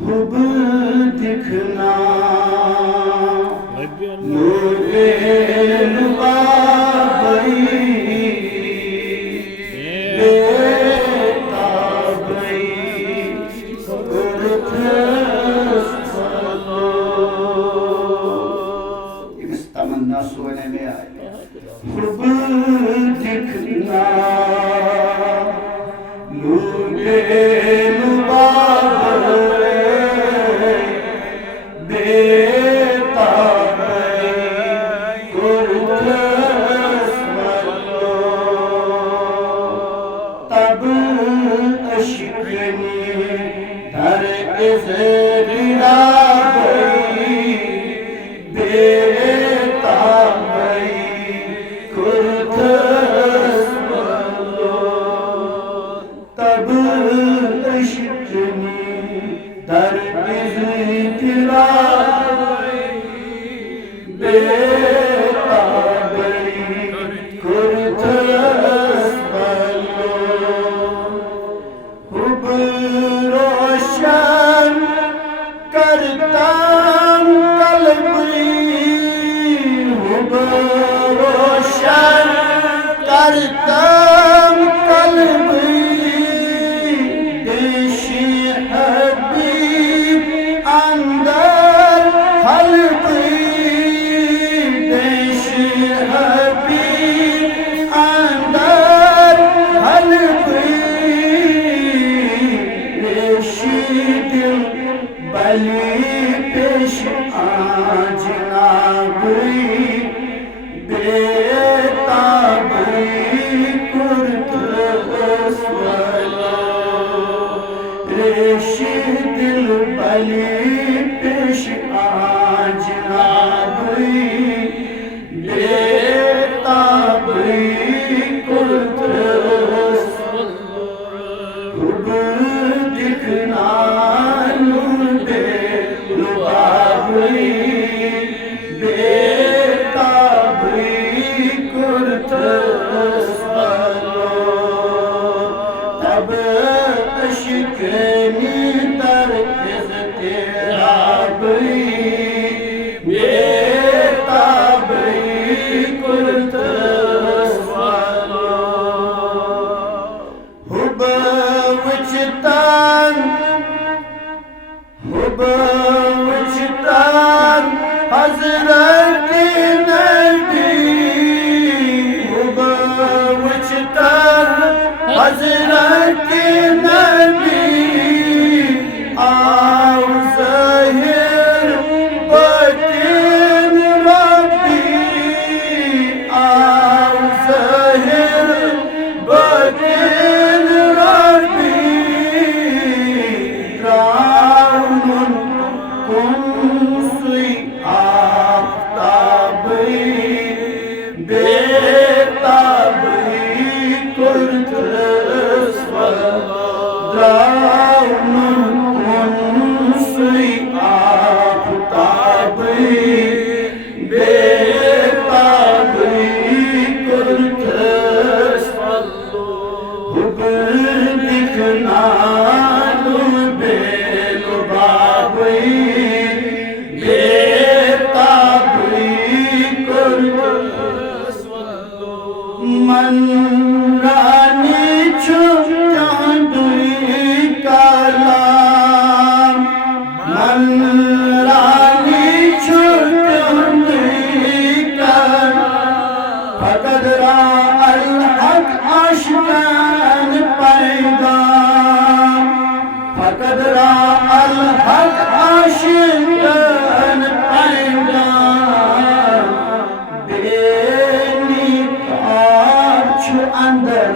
hub दिखना नूरे नुबाबई बेताबई इस तमन्ना सोने में आई हुब दिखना नूरे नुबाबई तब अशकनी दर इज़रा गई बेताबई कुर्दस तब अशकनी दर इज़रा बेताबई कुर्दस हुब रोशन करता कल्बी हुब रोशन करता कल्बी देशी हबीब अंदर हल्बी देशी हबीब अंदर हल्बी बली पेश आज नाबई बेताबई कुर्दस रेशी दिल बली पेश आज नाबई बेताबई कुर्दस हुब दिखना बेताबई कुर्दस तब अशकनी दर इज़्तिराबई बेताबई कुर्दस हुब वजदान हुब वजदान हज़रत नबी हुब वजदान हज़रत नबी आओ ज़ाहिर बातिन रब्बी आओ ज़ाहिर बातिन रब्बी राउन कुंसुई आफ्ताबई बेताबई कुर्दस राउन कुंसुई आफ्ताबई बेताबई कुर्दस हुब दिखना बेलुबाबई मन रानी छुप चांदुई कलाम मन रानी छुप चांदुई कलाम फकद रा अल हक आशिकान पैगाम फकद रा अल हक आशिकान पैगाम अंदर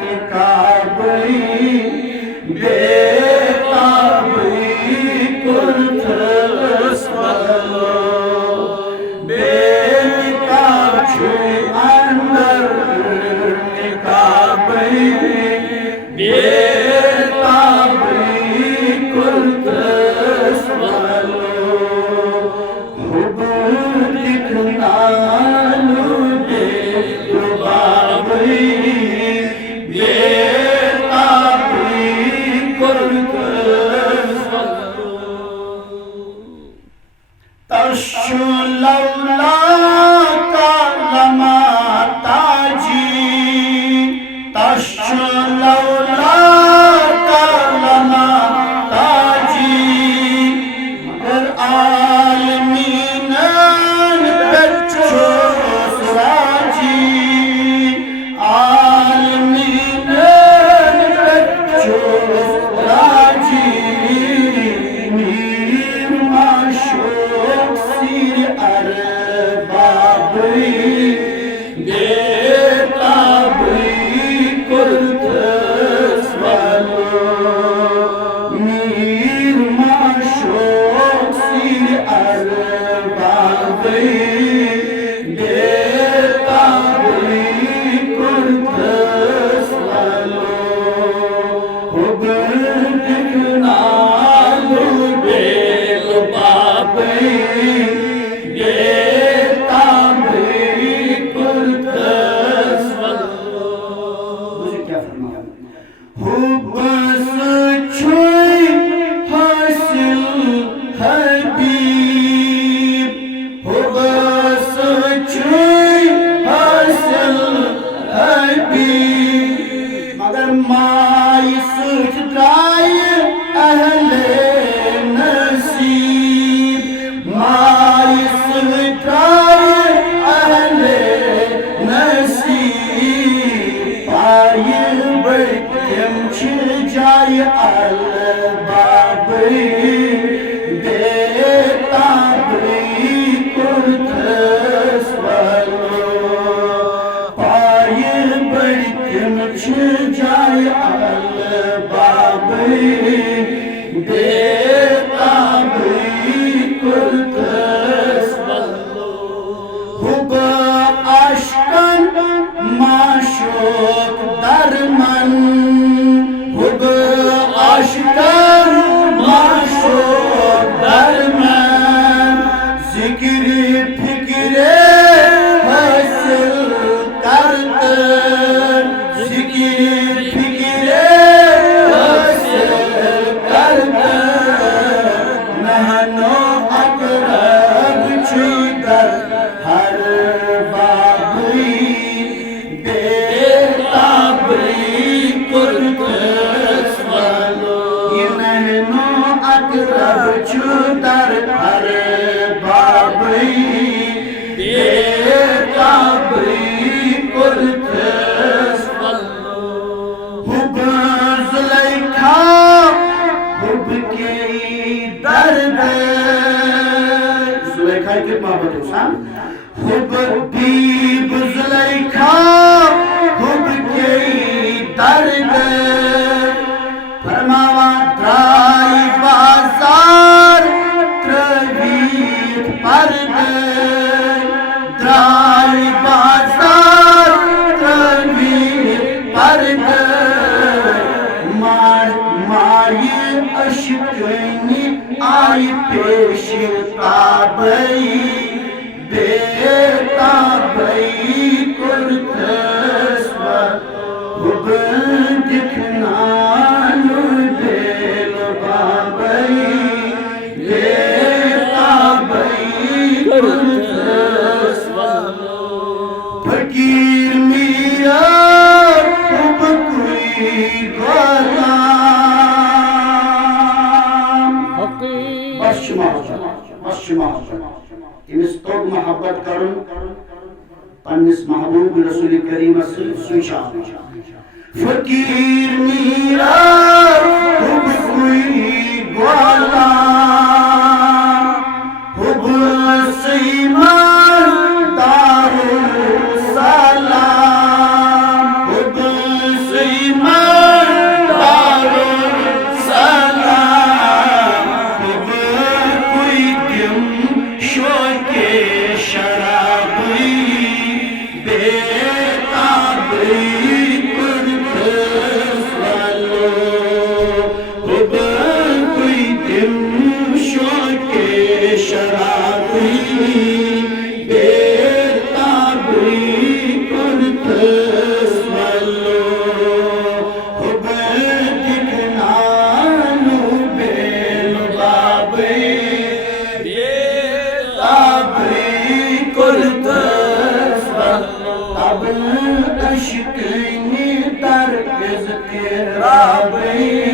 निकाबई बेताबई कुर्दस बेनिकाब अंदर निकाबई बेताबई कुर्दस हुब दिखना बेलुबाबई माय सच द्राय अहले नसीब माय सच द्राय अहले नसीब पाय बड़म छ जाय अल बाबई देता बई कुर्तस वालो पाय बड़म छ जाय अल बाबई देता बई कुर्तस वालो हुब अशकन माशोक दरमन हुब अशकन माशोक दरमन जिक्र फिक्रे हासिल करतन जिक्र फिक्रे हासिल करतन नहनो अकरब छुकर हर बाबई देता बई कुर्तस वालो ये नहनो अकरब छुकर हर बाबई देता बई कुर्तस वालो हुब जुलैखा हुब के दर्द जुलैखा के मोहब्बत हुसैन हुब बीब जुलैखा हुब के दर्द फरमावा द्राय बाजार त्रवीत पर्द द्राय बाजार त्रवीत पर्द माय अशकनी आय पेश ताबई देता बई कुर्तस हुब दिखनानु दिल बाबई देता बई कुर्तस फकीर मीरा हुब कोई गुलाम इस तो मोहब्बत करूं पन्निस महबूब रसूल करीम सुशान फकीर मीरा हुब कोई गुलाम हुब सईमान दारुल सलाम हुब सईमान दारुल सलाम हुब कोई दिम शोके शराबी देता बई कुर्तस वालो हुब कोई दिम शोके शराबी देता बई कुर्तस वालो हुब दिखनानु बेल बाबई कुर्तस अब अशकनी दर तेरा बई